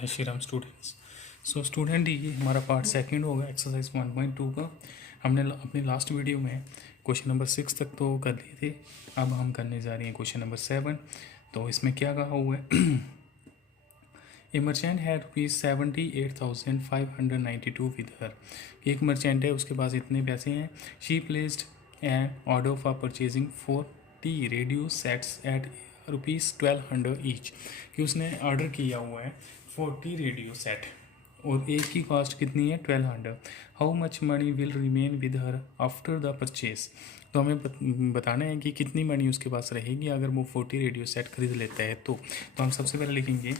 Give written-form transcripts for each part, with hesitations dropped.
जय Shri Ram students. So student, ये हमारा पार्ट सेकंड होगा एक्सरसाइज 1.2 का। हमने अपनी लास्ट वीडियो में क्वेश्चन नंबर 6 तक तो कर लिए थे। अब हम करने जा रहे हैं क्वेश्चन नंबर 7। तो इसमें क्या कहा हुआ है? ए मर्चेंट है ₹78,592 विद हर। एक मर्चेंट है, उसके पास इतने पैसे हैं। She placed an order for purchasing 40 radio sets at ₹1200 each. कि उसने ऑर्डर किया हुआ है 40 रेडियो सेट और एक की कॉस्ट कितनी है 1200। How much money will remain with her after the purchase. तो हमें बताना है कि कितनी मनी उसके पास रहेगी अगर वो 40 रेडियो सेट खरीद लेता है। तो हम सबसे पहले लिखेंगे,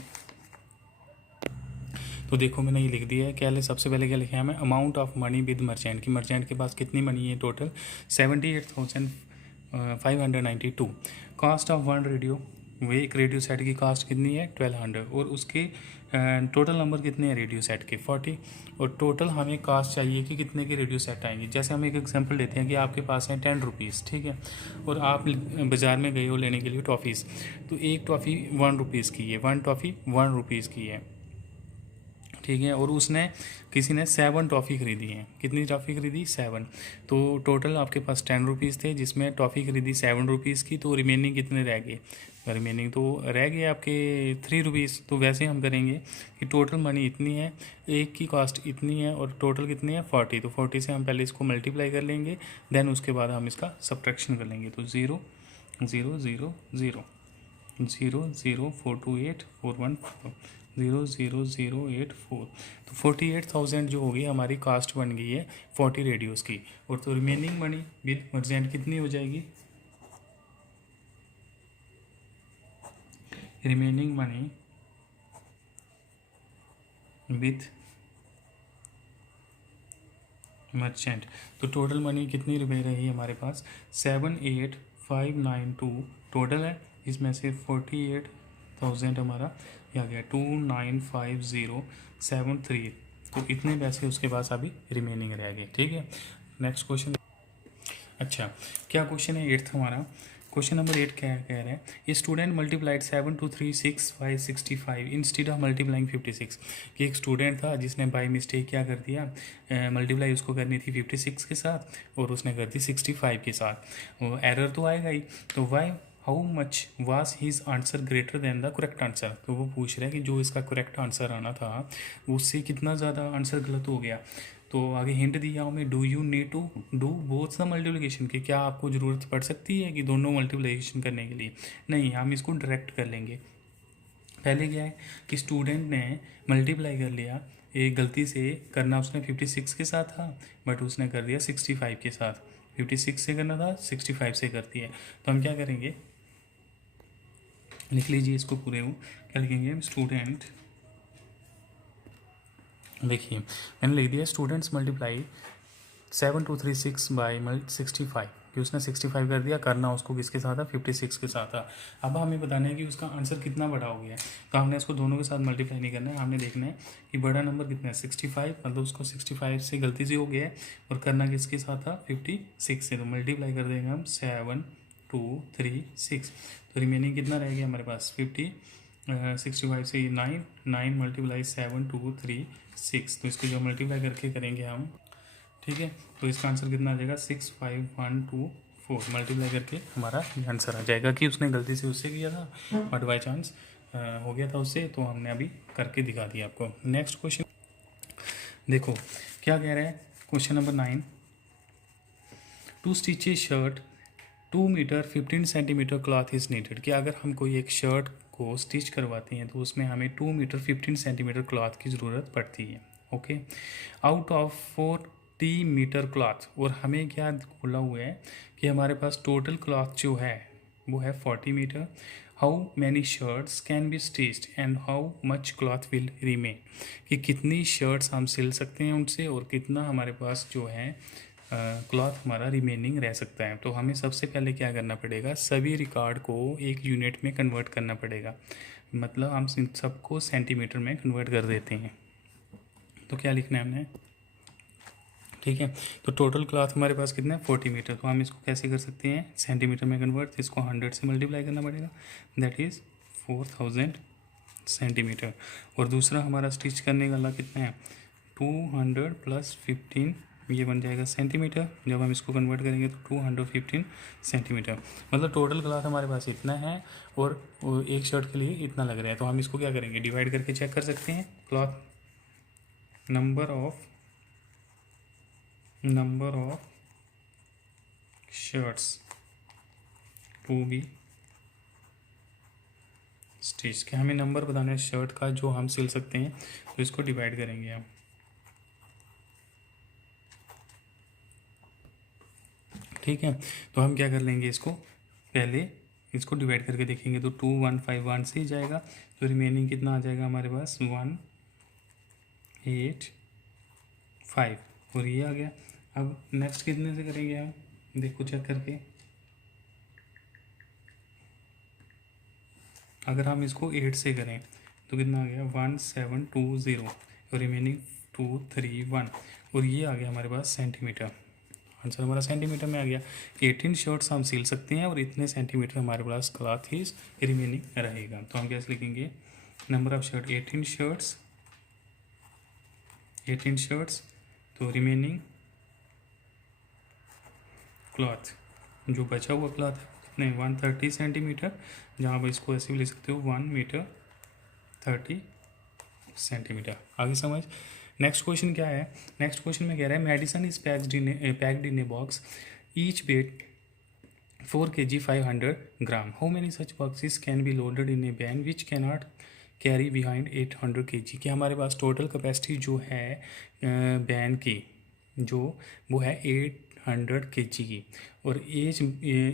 तो देखो मैंने ये लिख दिया है। क्या सबसे पहले क्या लिखा है हमें? Amount of money with merchant की मर्चेंट के पास कितनी मनी है total 78,592। Cost of one radio, वो एक रेडियो सेट की कॉस्ट कितनी है 1200 और उसके टोटल नंबर कितने हैं रेडियो सेट के 40। और टोटल हमें कॉस्ट चाहिए कि कितने के रेडियो सेट आएंगे। जैसे हम एक एग्जांपल लेते हैं कि आपके पास है 10 रुपीज़, ठीक है, और आप बाज़ार में गए हो लेने के लिए टॉफ़ीज़। तो एक टॉफ़ी 1 रुपीज़ की है, 1 टॉफ़ी 1 रुपीज़ की है, ठीक है। और उसने किसी ने 7 टॉफ़ी खरीदी है। कितनी टॉफ़ी खरीदी? 7। तो टोटल आपके पास 10 रुपीज़ थे, जिसमें टॉफ़ी खरीदी 7 रुपीज़ की। तो रिमेनिंग कितने रह गए? रिमेनिंग तो रह गए आपके 3 रुपीज़। तो वैसे हम करेंगे कि टोटल मनी इतनी है, एक की कॉस्ट इतनी है और टोटल कितनी है 40। तो 40 से हम पहले इसको मल्टीप्लाई कर लेंगे, देन उसके बाद हम इसका सब्ट्रैक्शन कर लेंगे। तो 0 0 0 0 0 0 428 414 00084। तो 48,000 जो होगी हमारी कास्ट बन गई है 40 रेडियोस की। और तो रिमेनिंग मनी विद मर्चेंट कितनी हो जाएगी? रिमेनिंग मनी विद मर्चेंट, तो टोटल मनी कितनी रुपए रही हमारे पास 78,592 टोटल है। इसमें से 48,000 हमारा आ गया 295073। तो इतने पैसे उसके पास अभी रिमेनिंग रह गए, ठीक है। Next question. अच्छा, क्या क्वेश्चन है 8th हमारा? क्वेश्चन नंबर 8 क्या कह रहा है? A student multiplied 7236 by 65 instead of multiplying 56। कि एक स्टूडेंट था जिसने बाई मिस्टेक क्या कर दिया, मल्टीप्लाई उसको करनी थी 56 के साथ और उसने कर दी 65 के साथ। वो एरर तो आएगा ही। तो why how much was his answer greater than the correct answer. तो वो पूछ रहा है कि जो इसका करेक्ट आंसर आना था उससे कितना ज़्यादा आंसर गलत हो गया। तो आगे हिंट दिया हमें, do you need to do both the multiplication की। क्या आपको ज़रूरत पड़ सकती है कि दोनों मल्टीप्लिकेशन करने के लिए? नहीं, हम इसको डायरेक्ट कर लेंगे। पहले क्या है कि स्टूडेंट ने मल्टीप्लाई कर लिया, एक गलती से करना उसने 56 के साथ था बट उसने कर दिया 65 के साथ। 56 से करना था 65 से कर दिया। तो हम क्या करेंगे, लिख लीजिए इसको पूरे को। क्या लिखेंगे? स्टूडेंट, देखिए मैंने लिख दिया स्टूडेंट्स मल्टीप्लाई 7236 बाई 65 कि उसने 65 कर दिया, करना उसको किसके साथ था 56 के साथ था। अब हमें बताना है कि उसका आंसर कितना बड़ा हो गया है। तो हमने इसको दोनों के साथ मल्टीप्लाई नहीं करना है, हमने देखना है कि बड़ा नंबर कितना है 65, मतलब उसको 65 से गलती से हो गया है और करना किसके साथ था 56 से। तो मल्टीप्लाई कर देंगे हम 7236। तो रिमेनिंग कितना रह गया हमारे पास 65 से 9 मल्टीप्लाई 7236। तो इसको जो मल्टीप्लाई करके करेंगे हम, ठीक है, तो इसका आंसर कितना आ जाएगा 65124। मल्टीप्लाई करके हमारा आंसर आ जाएगा कि उसने गलती से उससे किया था बट बाई चांस हो गया था उससे। तो हमने अभी करके दिखा दिया आपको। नेक्स्ट क्वेश्चन देखो क्या कह रहा है। Question number 9, to stitch a shirt 2 metre 15 centimetre cloth is needed. कि अगर हम कोई एक शर्ट को स्टिच करवाते हैं तो उसमें हमें 2 मीटर 15 सेंटीमीटर क्लॉथ की ज़रूरत पड़ती है, okay. Out of 40 metre cloth, और हमें क्या बोला हुआ है कि हमारे पास टोटल क्लॉथ जो है वो है 40 metre. How many shirts can be stitched and how much cloth will remain. कि कितनी शर्ट्स हम सिल सकते हैं उनसे और कितना हमारे पास जो है क्लॉथ हमारा रिमेनिंग रह सकता है। तो हमें सबसे पहले क्या करना पड़ेगा, सभी रिकॉर्ड को एक यूनिट में कन्वर्ट करना पड़ेगा। मतलब हम सबको सेंटीमीटर में कन्वर्ट कर देते हैं। तो क्या लिखना है हमने, ठीक है। तो टोटल क्लॉथ हमारे पास कितना है 40 मीटर। तो हम इसको कैसे कर सकते हैं सेंटीमीटर में कन्वर्ट, तो इसको 100 से मल्टीप्लाई करना पड़ेगा, दैट इज़ 4000 सेंटीमीटर। और दूसरा हमारा स्टिच करने वाला कितना है 200 + 15, ये बन जाएगा सेंटीमीटर। जब हम इसको कन्वर्ट करेंगे तो 215 सेंटीमीटर। मतलब टोटल क्लॉथ हमारे पास इतना है और वो एक शर्ट के लिए इतना लग रहा है। तो हम इसको क्या करेंगे, डिवाइड करके चेक कर सकते हैं। Cloth number of shirts to be stitch के, हमें नंबर बताना है शर्ट का जो हम सिल सकते हैं, तो इसको डिवाइड करेंगे हम। ठीक है, तो हम क्या कर लेंगे, इसको पहले इसको डिवाइड करके देखेंगे तो 2151 से ही जाएगा। तो रिमेनिंग कितना आ जाएगा हमारे पास 185, और ये आ गया। अब नेक्स्ट कितने से करेंगे हम, देखो चेक करके। अगर हम इसको 8 से करें तो कितना आ गया 1720, और रिमेनिंग 231, और ये आ गया हमारे पास सेंटीमीटर। आंसर हमारा सेंटीमीटर में आ गया। 18 शर्ट्स हम सिल सकते हैं और इतने सेंटीमीटर हमारे पास क्लॉथ इज रिमेनिंग रहेगा। तो हम कैसे लिखेंगे, नंबर ऑफ शर्ट 18 शर्ट्स, तो रिमेनिंग क्लॉथ, जो बचा हुआ क्लॉथ है कितने 130 सेंटीमीटर, जहाँ आप इसको ऐसे भी ले सकते हो 1 मीटर 30 सेंटीमीटर। आगे समझ। नेक्स्ट क्वेश्चन क्या है, नेक्स्ट क्वेश्चन में कह रहा है medicine is packed in a box, each weight 4 kg 500 gram, how many such boxes can be loaded in a van which can not carry behind 800 kg। कि हमारे पास टोटल कैपेसिटी जो है वैन की जो वो है 800 kg की, और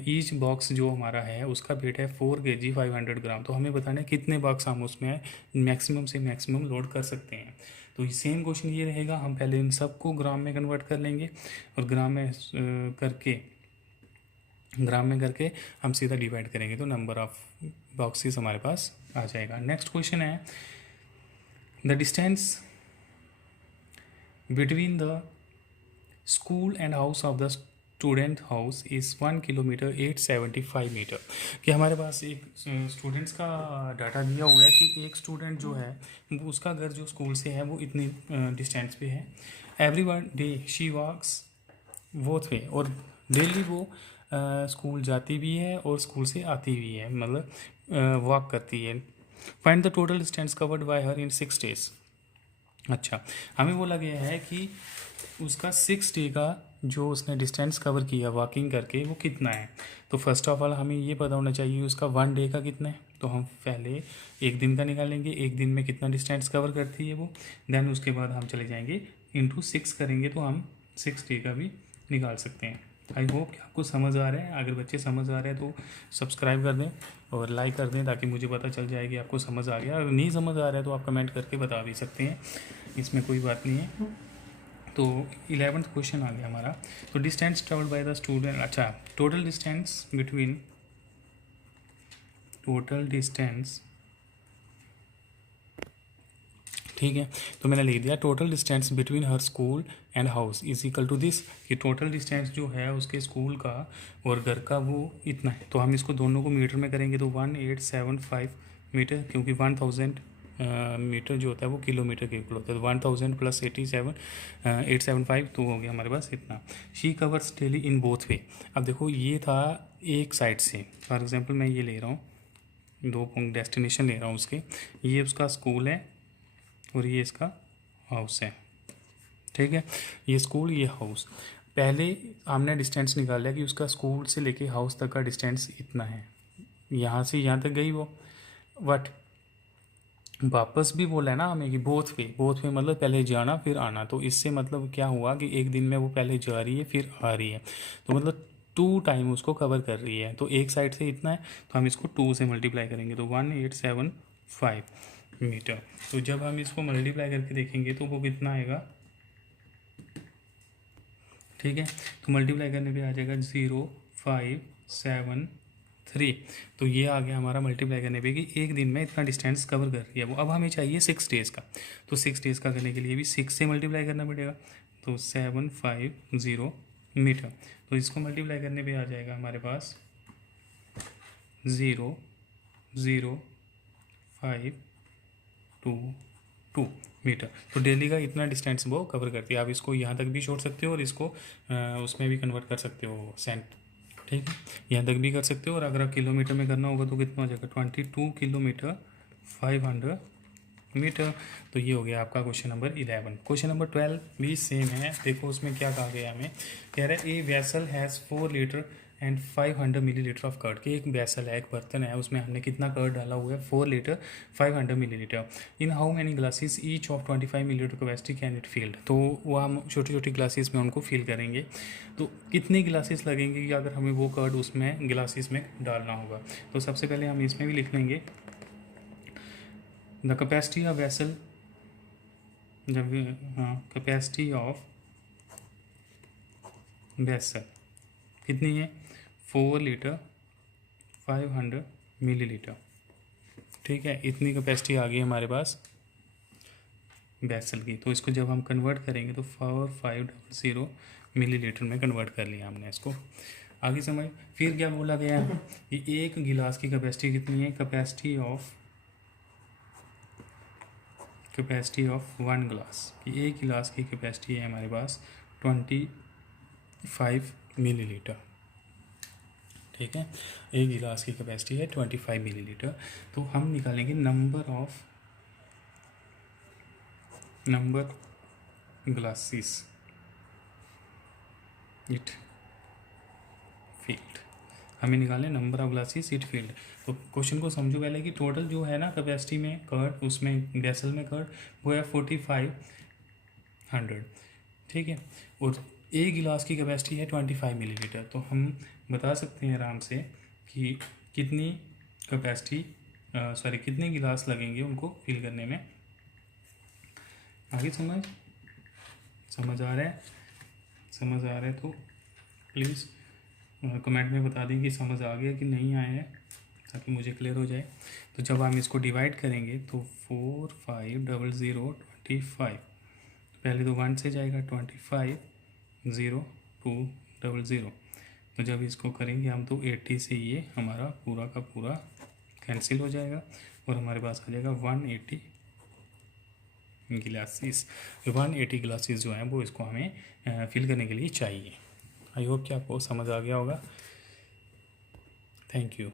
ईच बॉक्स जो हमारा है उसका वेट है 4 kg 500 ग्राम। तो हमें बताना है कितने बॉक्स हम उसमें मैक्सिमम से मैक्सिमम लोड कर सकते हैं। तो सेम क्वेश्चन ये रहेगा, हम पहले इन सबको ग्राम में कन्वर्ट कर लेंगे, और ग्राम में करके हम सीधा डिवाइड करेंगे, तो नंबर ऑफ बॉक्सेस हमारे पास आ जाएगा। नेक्स्ट क्वेश्चन है the distance between the school and house of the student house is 1 kilometre 875 metre. कि हमारे पास एक स्टूडेंट्स का डाटा दिया हुआ है कि एक स्टूडेंट जो है उसका घर जो स्कूल से है वो इतनी डिस्टेंस पे है। Every one day she walks both way, और डेली वो स्कूल जाती भी है और स्कूल से आती भी है, मतलब वॉक करती है। Find the total distance covered by her in 6 days। अच्छा, हमें बोला गया है कि उसका 6 डे का जो उसने डिस्टेंस कवर किया वॉकिंग करके वो कितना है। तो फर्स्ट ऑफ ऑल हमें ये पता होना चाहिए उसका 1 डे का कितना है। तो हम पहले एक दिन का निकालेंगे, एक दिन में कितना डिस्टेंस कवर करती है वो, देन उसके बाद हम चले जाएंगे इंटू 6 करेंगे तो हम 6 डे का भी निकाल सकते हैं। आई होप कि आपको समझ आ रहा है। अगर बच्चे समझ आ रहे हैं तो सब्सक्राइब कर दें और लाइक कर दें ताकि मुझे पता चल जाए कि आपको समझ आ गया। अगर नहीं समझ आ रहा है तो आप कमेंट करके बता भी सकते हैं, इसमें कोई बात नहीं है। तो 11th क्वेश्चन आ गया हमारा। तो distance travelled by the student, अच्छा टोटल डिस्टेंस ठीक है, तो मैंने लिख दिया total distance between her school and house is equal to this, कि टोटल डिस्टेंस जो है उसके स्कूल का और घर का वो इतना है। तो हम इसको दोनों को मीटर में करेंगे तो 1875 मीटर, क्योंकि 1000 मीटर जो होता है वो किलोमीटर के इक्वल होता है। तो 1000 + 875 तो हो गया हमारे पास इतना। She covers daily in both way. अब देखो ये था एक साइड से, फॉर एग्जांपल मैं ये ले रहा हूँ, 2 डेस्टिनेशन ले रहा हूँ उसके, ये उसका स्कूल है और ये इसका हाउस है। ठीक है, ये स्कूल ये हाउस। पहले हमने डिस्टेंस निकाल लिया कि उसका स्कूल से लेके हाउस तक का डिस्टेंस इतना है, यहाँ से यहाँ तक गई वो, बट वापस भी बोला है ना हमें कि बोथ वे मतलब पहले जाना फिर आना। तो इससे मतलब क्या हुआ कि एक दिन में वो पहले जा रही है फिर आ रही है, तो मतलब 2 टाइम उसको कवर कर रही है। तो एक साइड से इतना है तो हम इसको 2 से मल्टीप्लाई करेंगे तो 1875 मीटर। तो जब हम इसको मल्टीप्लाई करके देखेंगे तो वो कितना आएगा, ठीक है, तो मल्टीप्लाई करने पे आ जाएगा 0573। तो ये आ गया हमारा मल्टीप्लाई करने पे कि एक दिन में इतना डिस्टेंस कवर कर रही है वो। अब हमें चाहिए 6 डेज़ का, तो 6 डेज़ का करने के लिए भी 6 से मल्टीप्लाई करना पड़ेगा, तो 750 मीटर। तो इसको मल्टीप्लाई करने पे आ जाएगा हमारे पास 0005 2 मीटर। तो डेली का इतना डिस्टेंस वो कवर करती है। आप इसको यहाँ तक भी छोड़ सकते हो और इसको उसमें भी कन्वर्ट कर सकते हो सेंट, ठीक है, यहाँ तक भी कर सकते हो। और अगर आप किलोमीटर में करना होगा तो कितना हो जाएगा 22 किलोमीटर 500 मीटर। तो ये हो गया आपका क्वेश्चन नंबर 11। क्वेश्चन नंबर 12 भी सेम है। देखो उसमें क्या कहा गया हमें, कह रहा है a vessel has 4 litre and 500 millilitre of curd. कि एक वेसल है, एक बर्तन है, उसमें हमने कितना कर्ड डाला हुआ है 4 litre 500 millilitre. In how many glasses each of 25 millilitre capacity can it field. तो वो हम छोटी छोटी ग्लासेस में उनको फिल करेंगे। तो कितनी ग्लासेस लगेंगी कि अगर हमें वो कर्ड उसमें ग्लासेस में डालना होगा। तो सबसे पहले हम इसमें भी लिख लेंगे द कैपेसिटी ऑफ वेसल, जब कैपेसिटी ऑफ वेसल कितनी है 4 लीटर 500 मिलीलीटर, ठीक है, इतनी कैपेसिटी आ गई हमारे पास वेसल की। तो इसको जब हम कन्वर्ट करेंगे तो 4500 मिलीलीटर में कन्वर्ट कर लिया हमने इसको। आगे समझ। फिर क्या बोला गया है कि एक गिलास की कैपेसिटी कितनी है, कैपेसिटी ऑफ 1 ग्लास, कि एक गिलास की कैपेसिटी है हमारे पास 25 मिलीलीटर, ठीक है, एक गिलास की कैपेसिटी है 25 मिलीलीटर। तो हम निकालेंगे नंबर ग्लासेस इट फील्ड। हमें निकालें number of glasses it field. तो क्वेश्चन को समझो पहले कि टोटल जो है ना कैपेसिटी में कर्ड, उसमें वेसल में कर्ड वो है 4500, ठीक है, और एक गिलास की कैपेसिटी है 25 मिलीलीटर। तो हम बता सकते हैं आराम से कि कितनी कैपेसिटी कितने गिलास लगेंगे उनको फिल करने में। आगे समझ आ रहा है तो प्लीज़ कमेंट में बता दें कि समझ आ गया कि नहीं आया है, ताकि मुझे क्लियर हो जाए। तो जब हम इसको डिवाइड करेंगे तो 4500 पहले तो 1 से जाएगा 250200। तो जब इसको करेंगे हम तो 80 से ये हमारा पूरा का पूरा कैंसिल हो जाएगा और हमारे पास आ जाएगा 180 ग्लासेस। 180 ग्लासेस जो हैं वो इसको हमें फिल करने के लिए चाहिए। आई होप कि आपको समझ आ गया होगा। Thank you.